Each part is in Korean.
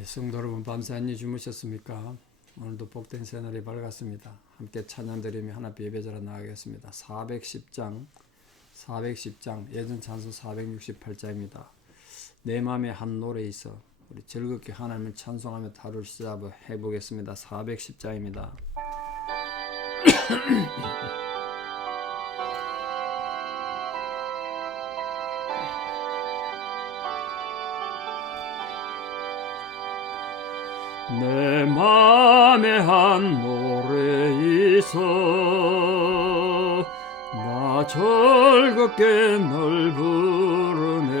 성도 여러분, 밤새 안녕히 주무셨습니까? 오늘도 복된 새날이 밝았습니다. 함께 찬양드리며 하나님 예배자로 나가겠습니다. 410장 예전 찬송 468장입니다. 내 맘에 한 노래 있어. 우리 즐겁게 하나님을 찬송하며 하루를 시작해 보겠습니다. 410장입니다. 내 맘에 한 노래 있어 나 즐겁게 널 부르네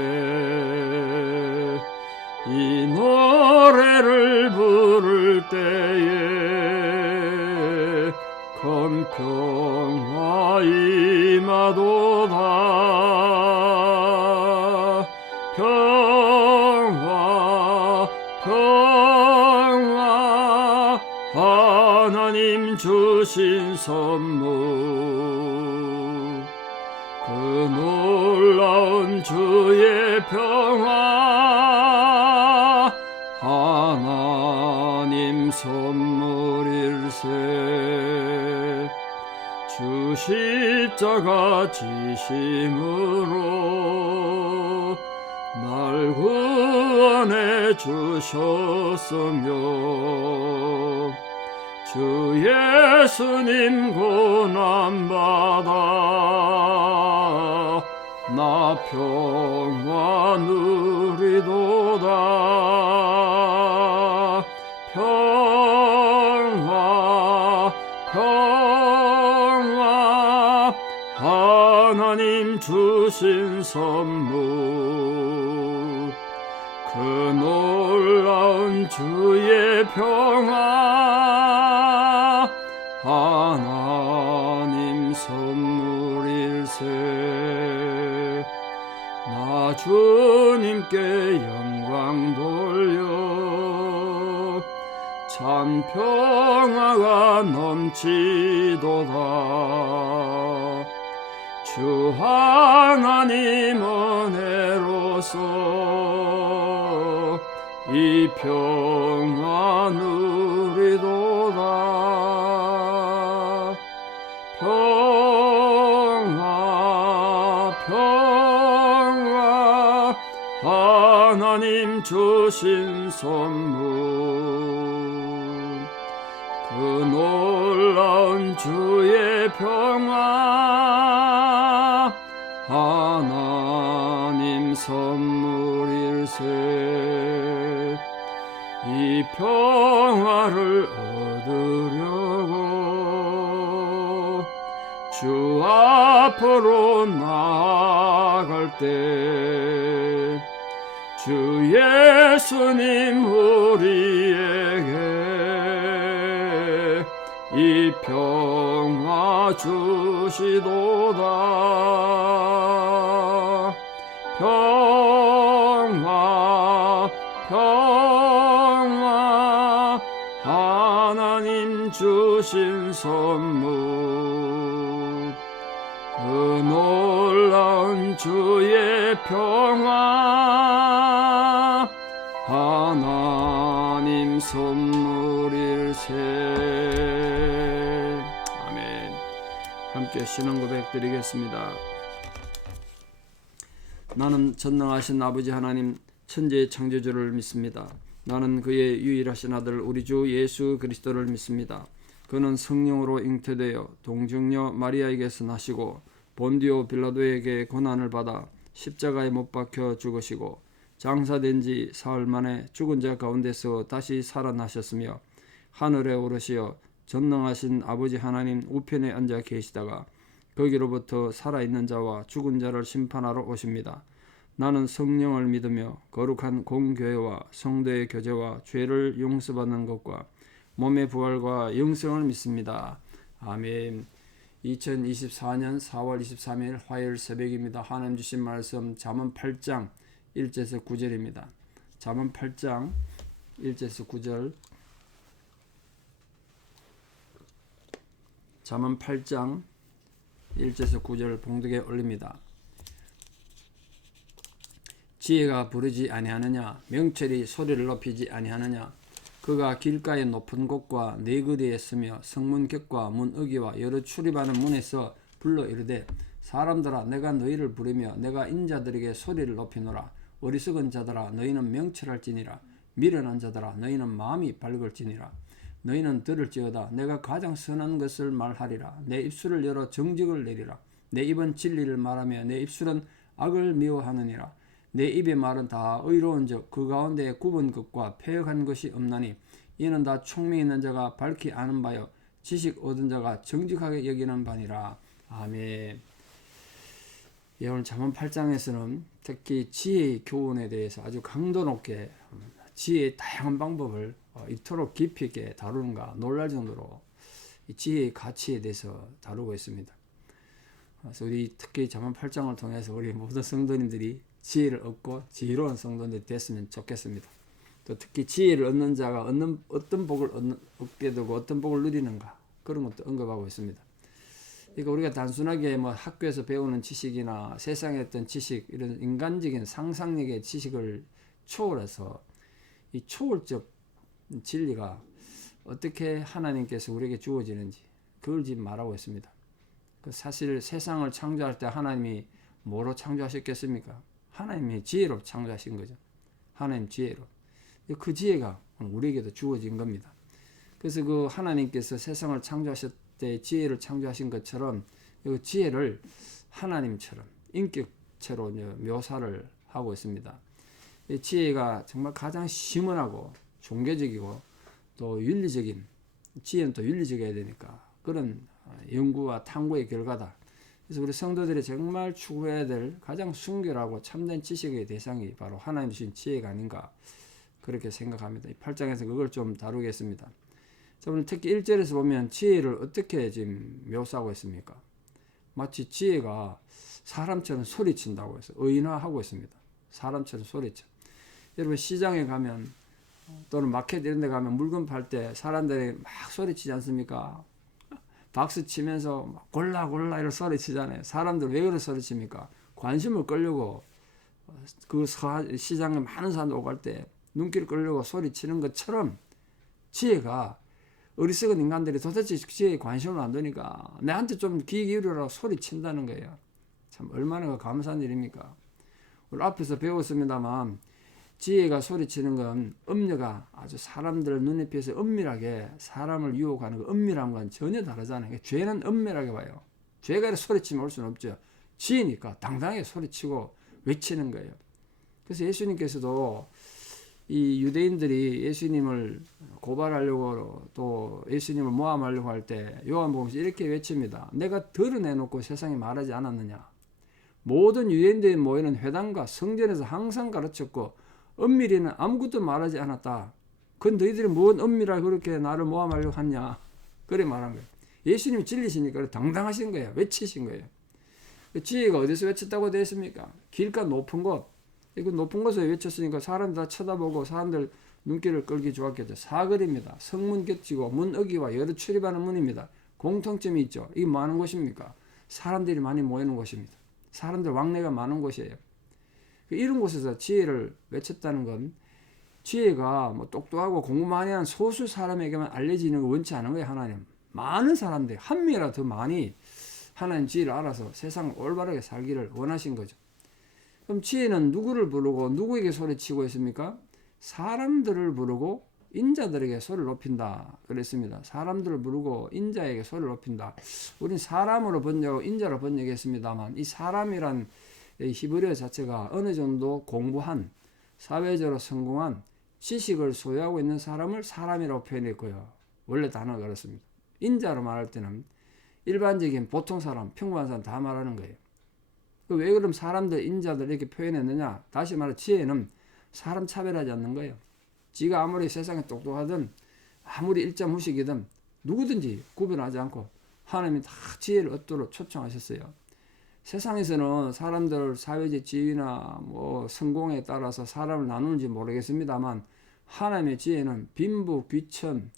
이 노래를 부를 때에 큰 평화 임하도다 평화 하나님 주신 선물 그 놀라운 주의 평화 하나님 선물일세 주 십자가 지심으로 날 구원해 주셨으며 주 예수님 고난받아 나 평화 누리도다 평화 하나님 주신 선물 그 놀라운 주의 평화 하나님 선물일세 나 주님께 영광 돌려 참 평화가 넘치도다 주 하나님 은혜로서 이 평화 누리도다 평화 하나님 주신 선물 그 놀라운 주의 평화 하나님 선물일세 이 평화를 얻으려고 주 앞으로 나아갈 때 주 예수님 우리에게 이 평화 주시도다 평화 하나님 주신 선물 그 놀라운 주의 평화 하나님 선물일세 아멘. 함께 신앙 고백 드리겠습니다. 나는 전능하신 아버지 하나님 천지의 창조주를 믿습니다. 나는 그의 유일하신 아들 우리 주 예수 그리스도를 믿습니다. 그는 성령으로 잉태되어 동정녀 마리아에게서 나시고 본디오 빌라도에게 고난을 받아 십자가에 못 박혀 죽으시고 장사된 지 사흘 만에 죽은 자 가운데서 다시 살아나셨으며 하늘에 오르시어 전능하신 아버지 하나님 우편에 앉아 계시다가 거기로부터 살아있는 자와 죽은 자를 심판하러 오십니다. 나는 성령을 믿으며 거룩한 공교회와 성도의 교제와 죄를 용서받는 것과 몸의 부활과 영생을 믿습니다. 아멘. 2024년 4월 23일 화요일 새벽입니다. 하나님 주신 말씀 잠언 8장 1절에서 9절입니다. 잠언 8장 1절에서 9절 잠언 8장 1절에서 9절 봉독에 올립니다. 지혜가 부르지 아니하느냐? 명철이 소리를 높이지 아니하느냐? 그가 길가의 높은 곳과 네 거리에 서며 성문 곁과 문 어귀와 여러 출입하는 문에서 불러 이르되 사람들아 내가 너희를 부르며 내가 인자들에게 소리를 높이노라. 어리석은 자들아 너희는 명철할지니라. 미련한 자들아 너희는 마음이 밝을지니라. 너희는 들을지어다 내가 가장 선한 것을 말하리라. 내 입술을 열어 정직을 내리라. 내 입은 진리를 말하며 내 입술은 악을 미워하느니라. 내 입의 말은 다 의로운즉 그 가운데 굽은 것과 패역한 것이 없나니 이는 다 총명 있는 자가 밝히 아는 바요 지식 얻은 자가 정직하게 여기는 바니라. 아멘. 예, 오늘 잠언 8장에서는 특히 지혜의 교훈에 대해서 아주 강도 높게 지혜의 다양한 방법을 이토록 깊이 있게 다루는가 놀랄 정도로 이 지혜의 가치에 대해서 다루고 있습니다. 그래서 우리 특히 잠언 8장을 통해서 우리 모든 성도님들이 지혜를 얻고 지혜로운 성도들이 됐으면 좋겠습니다. 또 특히 지혜를 얻는 자가 어떤 복을 얻게 되고 어떤 복을 누리는가 그런 것도 언급하고 있습니다. 그러니까 우리가 단순하게 뭐 학교에서 배우는 지식이나 세상의 어떤 지식 이런 인간적인 상상력의 지식을 초월해서 이 초월적 진리가 어떻게 하나님께서 우리에게 주어지는지 그걸 지금 말하고 있습니다. 사실 세상을 창조할 때 하나님이 뭐로 창조하셨겠습니까? 하나님이 지혜로 창조하신 거죠. 하나님 지혜로. 그 지혜가 우리에게도 주어진 겁니다. 그래서 그 하나님께서 세상을 창조하실 때 지혜를 창조하신 것처럼 이 지혜를 하나님처럼 인격체로 묘사를 하고 있습니다. 이 지혜가 정말 가장 시원하고 종교적이고 또 윤리적인 지혜는 또 윤리적이어야 되니까 그런 연구와 탐구의 결과다. 그래서 우리 성도들이 정말 추구해야 될 가장 순결하고 참된 지식의 대상이 바로 하나님 주신 지혜가 아닌가 그렇게 생각합니다. 이 8장에서 그걸 좀 다루겠습니다. 자, 오늘 특히 1절에서 보면 지혜를 어떻게 지금 묘사하고 있습니까? 마치 지혜가 사람처럼 소리친다고 해서 의인화하고 있습니다. 사람처럼 소리쳐. 여러분 시장에 가면 또는 마켓 이런 데 가면 물건 팔 때 사람들이 막 소리치지 않습니까? 박수 치면서 골라 이런 소리 치잖아요. 사람들 왜 그런 소리 칩니까? 관심을 끌려고 그 시장에 많은 사람들 오갈 때 눈길 끌려고 소리 치는 것처럼 지혜가 어리석은 인간들이 도대체 지혜에 관심을 안 두니까 내한테 좀 귀 기울여라 소리 친다는 거예요. 참 얼마나 감사한 일입니까? 우리 앞에서 배웠습니다만 지혜가 소리치는 건 음녀가 아주 사람들 눈에 비해서 은밀하게 사람을 유혹하는 그 은밀한 건 전혀 다르잖아요. 죄는 은밀하게 봐요. 죄가 소리치면 올 수는 없죠. 지혜니까 당당하게 소리치고 외치는 거예요. 그래서 예수님께서도 이 유대인들이 예수님을 고발하려고 또 예수님을 모함하려고 할 때 요한복음에서 이렇게 외칩니다. 내가 드러내놓고 세상에 말하지 않았느냐. 모든 유대인들이 모이는 회당과 성전에서 항상 가르쳤고 은밀히는 아무것도 말하지 않았다. 그건 너희들이 뭔 은밀하게 그렇게 나를 모함하려고 하냐. 그래 말한 거예요. 예수님이 진리시니까 당당하신 거예요. 외치신 거예요. 지혜가 어디서 외쳤다고 되어 있습니까? 길가 높은 곳. 그 높은 곳에 외쳤으니까 사람들 다 쳐다보고 사람들 눈길을 끌기 좋았겠죠. 사거리입니다. 성문 곁이고 문 어귀와 여러 출입하는 문입니다. 공통점이 있죠. 이게 뭐 하는 곳입니까? 사람들이 많이 모이는 곳입니다. 사람들 왕래가 많은 곳이에요. 이런 곳에서 지혜를 외쳤다는 건 지혜가 뭐 똑똑하고 공부 많이 한 소수 사람에게만 알려지는 거 원치 않은 거예요. 하나님 많은 사람들 한 명이라도 더 많이 하나님 지혜를 알아서 세상을 올바르게 살기를 원하신 거죠. 그럼 지혜는 누구를 부르고 누구에게 소리치고 있습니까? 사람들을 부르고 인자들에게 소리를 높인다 그랬습니다. 사람들을 부르고 인자에게 소리를 높인다. 우린 사람으로 번역하고 인자로 번역했습니다만 이 사람이란 히브리어 자체가 어느 정도 공부한 사회적으로 성공한 지식을 소유하고 있는 사람을 사람이라고 표현했고요. 원래 단어가 그렇습니다. 인자로 말할 때는 일반적인 보통 사람, 평범한 사람 다 말하는 거예요. 왜 그럼 사람들, 인자들 이렇게 표현했느냐? 다시 말해 지혜는 사람 차별하지 않는 거예요. 지가 아무리 세상에 똑똑하든 아무리 일자 무식이든 누구든지 구별하지 않고 하나님이 다 지혜를 얻도록 초청하셨어요. 세상에서는 사람들 사회적 지위나 뭐 성공에 따라서 사람을 나누는지 모르겠습니다만 하나님의 지혜는 빈부, 귀천,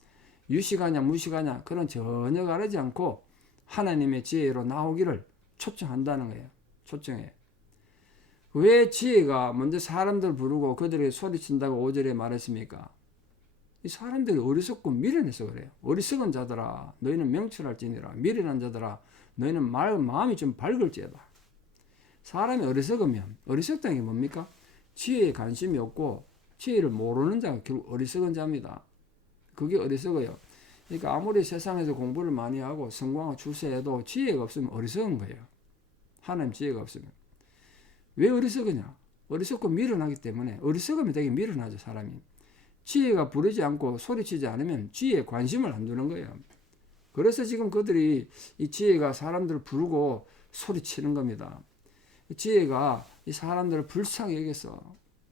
유식하냐 무식하냐 그런 전혀 가르지 않고 하나님의 지혜로 나오기를 초청한다는 거예요. 초청해요. 왜 지혜가 먼저 사람들 부르고 그들에게 소리친다고 5절에 말했습니까? 이 사람들이 어리석고 미련해서 그래요. 어리석은 자들아 너희는 명철할지니라. 미련한 자들아 너희는 마음이 좀 밝을지어다. 사람이 어리석으면, 어리석다는 게 뭡니까? 지혜에 관심이 없고 지혜를 모르는 자가 결국 어리석은 자입니다. 그게 어리석어요. 그러니까 아무리 세상에서 공부를 많이 하고 성공하고 출세해도 지혜가 없으면 어리석은 거예요. 하나님 지혜가 없으면. 왜 어리석으냐? 어리석고 미련하기 때문에. 어리석으면 되게 미련하죠, 사람이. 지혜가 부르지 않고 소리치지 않으면 지혜에 관심을 안 두는 거예요. 그래서 지금 그들이 이 지혜가 사람들을 부르고 소리치는 겁니다. 지혜가 이 사람들을 불쌍히 여겨서,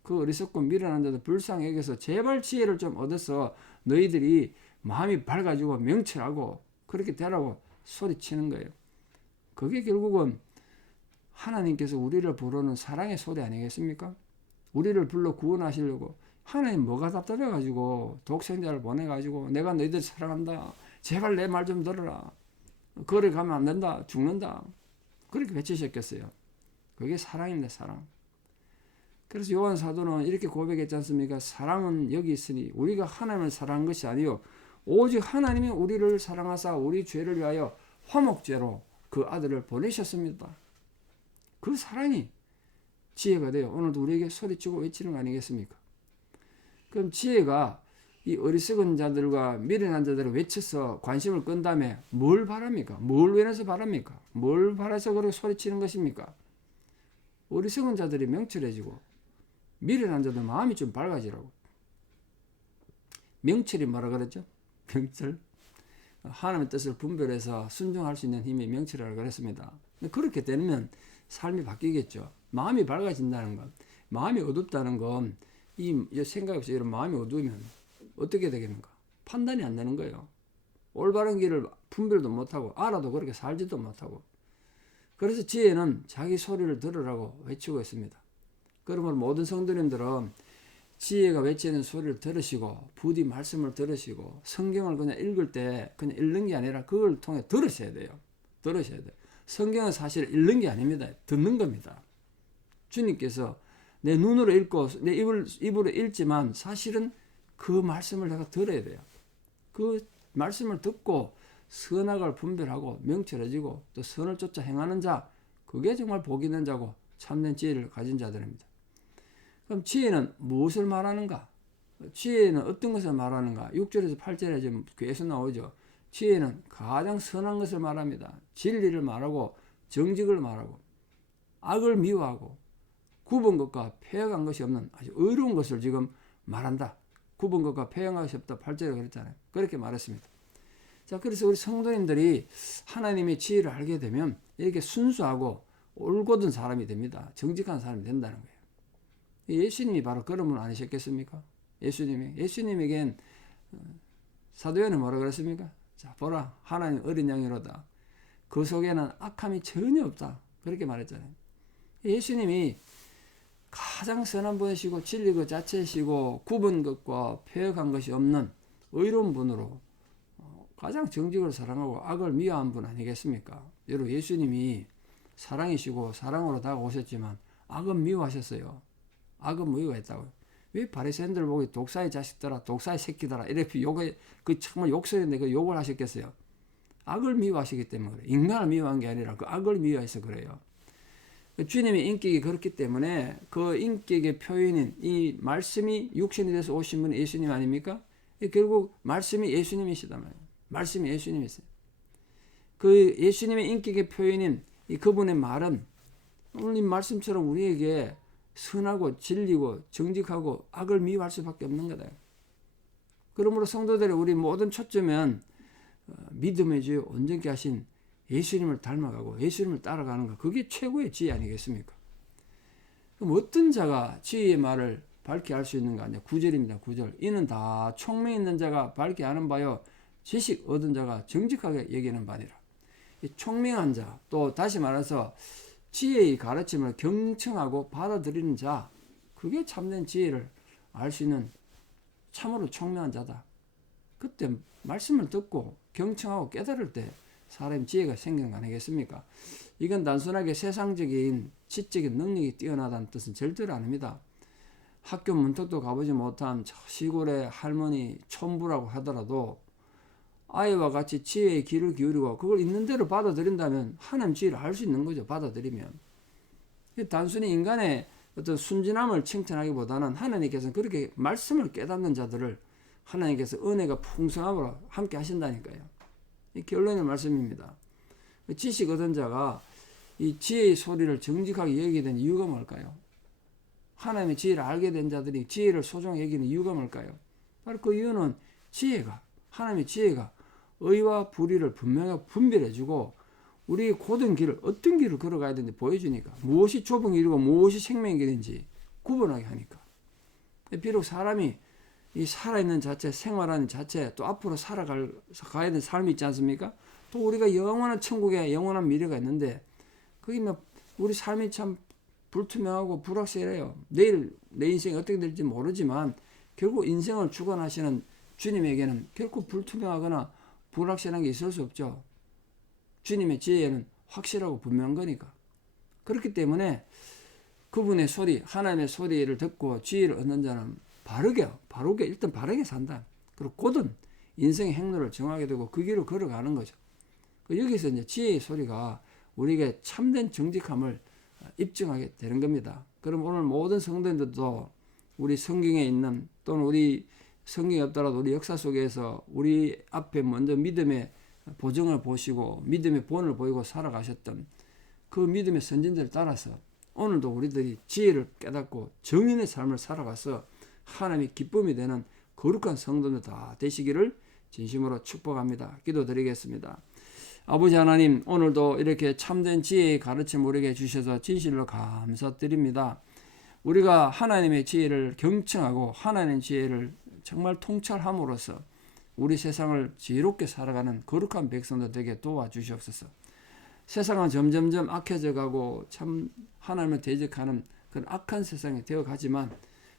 그 어리석고 미련한 자들 불쌍히 여겨서 제발 지혜를 좀 얻어서 너희들이 마음이 밝아지고 명철하고 그렇게 되라고 소리치는 거예요. 그게 결국은 하나님께서 우리를 부르는 사랑의 소리 아니겠습니까? 우리를 불러 구원하시려고 하나님 뭐가 답답해가지고 독생자를 보내가지고 내가 너희들 사랑한다. 제발 내 말 좀 들어라. 거리 가면 안 된다. 죽는다. 그렇게 외치셨겠어요. 그게 사랑입니다. 사랑. 그래서 요한 사도는 이렇게 고백했지 않습니까? 사랑은 여기 있으니 우리가 하나님을 사랑한 것이 아니요 오직 하나님이 우리를 사랑하사 우리 죄를 위하여 화목제로 그 아들을 보내셨습니다. 그 사랑이 지혜가 돼요. 오늘도 우리에게 소리치고 외치는 거 아니겠습니까? 그럼 지혜가 이 어리석은 자들과 미련한 자들을 외쳐서 관심을 끈 다음에 뭘 바랍니까? 뭘 원해서 바랍니까? 뭘 바라서 그렇게 소리치는 것입니까? 어리석은 자들이 명철해지고 미련한 자들 마음이 좀 밝아지라고. 명철이 뭐라 그랬죠? 명철. 하나님의 뜻을 분별해서 순종할 수 있는 힘이 명철이라고 그랬습니다. 그렇게 되면 삶이 바뀌겠죠. 마음이 밝아진다는 것, 마음이 어둡다는 건 이 생각 없이 이런 마음이 어두우면 어떻게 되겠는가? 판단이 안 되는 거예요. 올바른 길을 분별도 못하고 알아도 그렇게 살지도 못하고. 그래서 지혜는 자기 소리를 들으라고 외치고 있습니다. 그러므로 모든 성도님들은 지혜가 외치는 소리를 들으시고 부디 말씀을 들으시고 성경을 그냥 읽을 때 그냥 읽는 게 아니라 그걸 통해 들으셔야 돼요. 들으셔야 돼요. 성경은 사실 읽는 게 아닙니다. 듣는 겁니다. 주님께서 내 눈으로 읽고 내 입으로 읽지만 사실은 그 말씀을 내가 들어야 돼요. 그 말씀을 듣고 선악을 분별하고 명철해지고 또 선을 쫓아 행하는 자, 그게 정말 복 있는 자고 참된 지혜를 가진 자들입니다. 그럼 지혜는 무엇을 말하는가? 지혜는 어떤 것을 말하는가? 6절에서 8절에 지금 계속 나오죠. 지혜는 가장 선한 것을 말합니다. 진리를 말하고 정직을 말하고 악을 미워하고 굽은 것과 패역한 것이 없는 아주 의로운 것을 지금 말한다. 굽은 것과 패역한 것이 없다. 8절에 그랬잖아요. 그렇게 말했습니다. 자, 그래서 우리 성도님들이 하나님의 지혜를 알게 되면 이렇게 순수하고 올곧은 사람이 됩니다. 정직한 사람이 된다는 거예요. 예수님이 바로 그런 분 아니셨겠습니까? 예수님에겐 사도요한은 뭐라 그랬습니까? 자, 보라, 하나님 어린 양이로다. 그 속에는 악함이 전혀 없다. 그렇게 말했잖아요. 예수님이 가장 선한 분이시고 진리 그 자체이시고 굽은 것과 패역한 것이 없는 의로운 분으로 가장 정직을 사랑하고 악을 미워한 분 아니겠습니까? 여러분, 예수님이 사랑이시고 사랑으로 다가오셨지만 악은 미워하셨어요. 악은 미워했다고요. 왜 바리새인들 보고 독사의 자식들아, 독사의 새끼들아 이렇게 욕을, 그 정말 욕설인데 그 욕을 하셨겠어요? 악을 미워하시기 때문에 그래요. 인간을 미워한 게 아니라 그 악을 미워해서 그래요. 주님의 인격이 그렇기 때문에 그 인격의 표현인 이 말씀이 육신이 돼서 오신 분이 예수님 아닙니까? 결국 말씀이 예수님이시단 말이에요. 말씀이 예수님이세요. 그 예수님의 인격의 표현인 이 그분의 말은 오늘 이 말씀처럼 우리에게 선하고 진리고 정직하고 악을 미워할 수밖에 없는 거다. 그러므로 성도들의 우리 모든 초점은 믿음의 주 온전케 하신 예수님을 닮아가고 예수님을 따라가는 것, 그게 최고의 지혜 아니겠습니까? 그럼 어떤 자가 지혜의 말을 밝게 할 수 있는가? 9절입니다. 9절. 이는 다 총명 있는 자가 밝게 아는 바요 지식 얻은 자가 정직하게 여기는 바니라. 이 총명한 자, 또 다시 말해서 지혜의 가르침을 경청하고 받아들이는 자, 그게 참된 지혜를 알 수 있는 참으로 총명한 자다. 그때 말씀을 듣고 경청하고 깨달을 때 사람의 지혜가 생기는 거 아니겠습니까? 이건 단순하게 세상적인 지적인 능력이 뛰어나다는 뜻은 절대로 아닙니다. 학교 문턱도 가보지 못한 저 시골의 할머니 촌부라고 하더라도 아이와 같이 지혜의 귀를 기울이고 그걸 있는 대로 받아들인다면 하나님 지혜를 알 수 있는 거죠. 받아들이면. 단순히 인간의 어떤 순진함을 칭찬하기보다는 하나님께서는 그렇게 말씀을 깨닫는 자들을 하나님께서 은혜가 풍성함으로 함께 하신다니까요. 이 결론의 말씀입니다. 지식 얻은 자가 이 지혜의 소리를 정직하게 여기게 된 이유가 뭘까요? 하나님의 지혜를 알게 된 자들이 지혜를 소중히 여기는 이유가 뭘까요? 바로 그 이유는 하나님의 지혜가 의와 불의를 분명하게 분별해주고 우리 고든 길을 어떤 길을 걸어가야 되는지 보여주니까 무엇이 좁은 길이고 무엇이 생명의 길인지 구분하게 하니까. 비록 사람이 이 살아있는 자체, 생활하는 자체, 또 앞으로 살아가야 되는 삶이 있지 않습니까? 또 우리가 영원한 천국에 영원한 미래가 있는데 거기 우리 삶이 참 불투명하고 불확실해요. 내일 내 인생이 어떻게 될지 모르지만 결국 인생을 주관하시는 주님에게는 결코 불투명하거나 불확실한 게 있을 수 없죠. 주님의 지혜는 확실하고 분명한 거니까. 그렇기 때문에 그분의 소리, 하나님의 소리를 듣고 지혜를 얻는 자는 일단 바르게 산다. 그리고 곧은 인생의 행로를 정하게 되고 그 길을 걸어가는 거죠. 여기서 이제 지혜의 소리가 우리에게 참된 정직함을 입증하게 되는 겁니다. 그럼 오늘 모든 성도님들도 우리 성경에 있는 또는 우리 성경이 없더라도 우리 역사 속에서 우리 앞에 먼저 믿음의 보증을 보시고 믿음의 본을 보이고 살아가셨던 그 믿음의 선진들을 따라서 오늘도 우리들이 지혜를 깨닫고 정인의 삶을 살아가서 하나님의 기쁨이 되는 거룩한 성도들 다 되시기를 진심으로 축복합니다. 기도드리겠습니다. 아버지 하나님, 오늘도 이렇게 참된 지혜의 가르침 우리에게 주셔서 진실로 감사드립니다. 우리가 하나님의 지혜를 경청하고 하나님의 지혜를 정말 통찰함으로써 우리 세상을 지혜롭게 살아가는 거룩한 백성들 되게 도와주시옵소서. 세상은 점점점 악해져 가고 참 하나님을 대적하는 그런 악한 세상이 되어가지만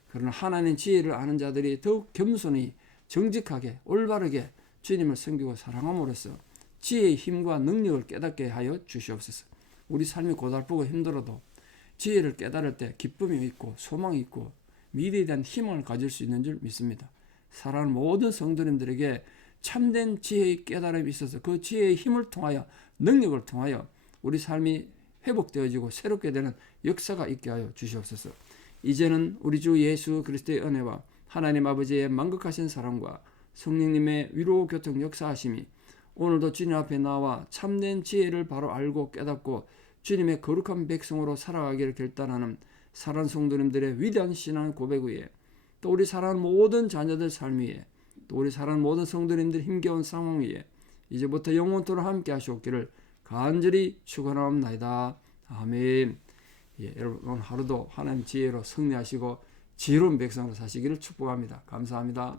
그러나 하나님 지혜를 아는 자들이 더욱 겸손히 정직하게 올바르게 주님을 섬기고 사랑함으로써 지혜의 힘과 능력을 깨닫게 하여 주시옵소서. 우리 삶이 고달프고 힘들어도 지혜를 깨달을 때 기쁨이 있고 소망이 있고 미래에 대한 희망을 가질 수 있는 줄 믿습니다. 사랑하는 모든 성도님들에게 참된 지혜의 깨달음이 있어서 그 지혜의 힘을 통하여 능력을 통하여 우리 삶이 회복되어지고 새롭게 되는 역사가 있게 하여 주시옵소서. 이제는 우리 주 예수 그리스도의 은혜와 하나님 아버지의 만극하신 사랑과 성령님의 위로 교통 역사하심이 오늘도 주님 앞에 나와 참된 지혜를 바로 알고 깨닫고 주님의 거룩한 백성으로 살아가기를 결단하는 사랑하는 성도님들의 위대한 신앙 고백 위에 또 우리 사랑하는 모든 자녀들 삶 위에 또 우리 사랑하는 모든 성도님들 힘겨운 상황 위에 이제부터 영원토록 함께 하시옵기를 간절히 축원하옵나이다. 아멘. 여러분 오늘 하루도 하나님 지혜로 승리하시고 지혜로운 백성으로 사시기를 축복합니다. 감사합니다.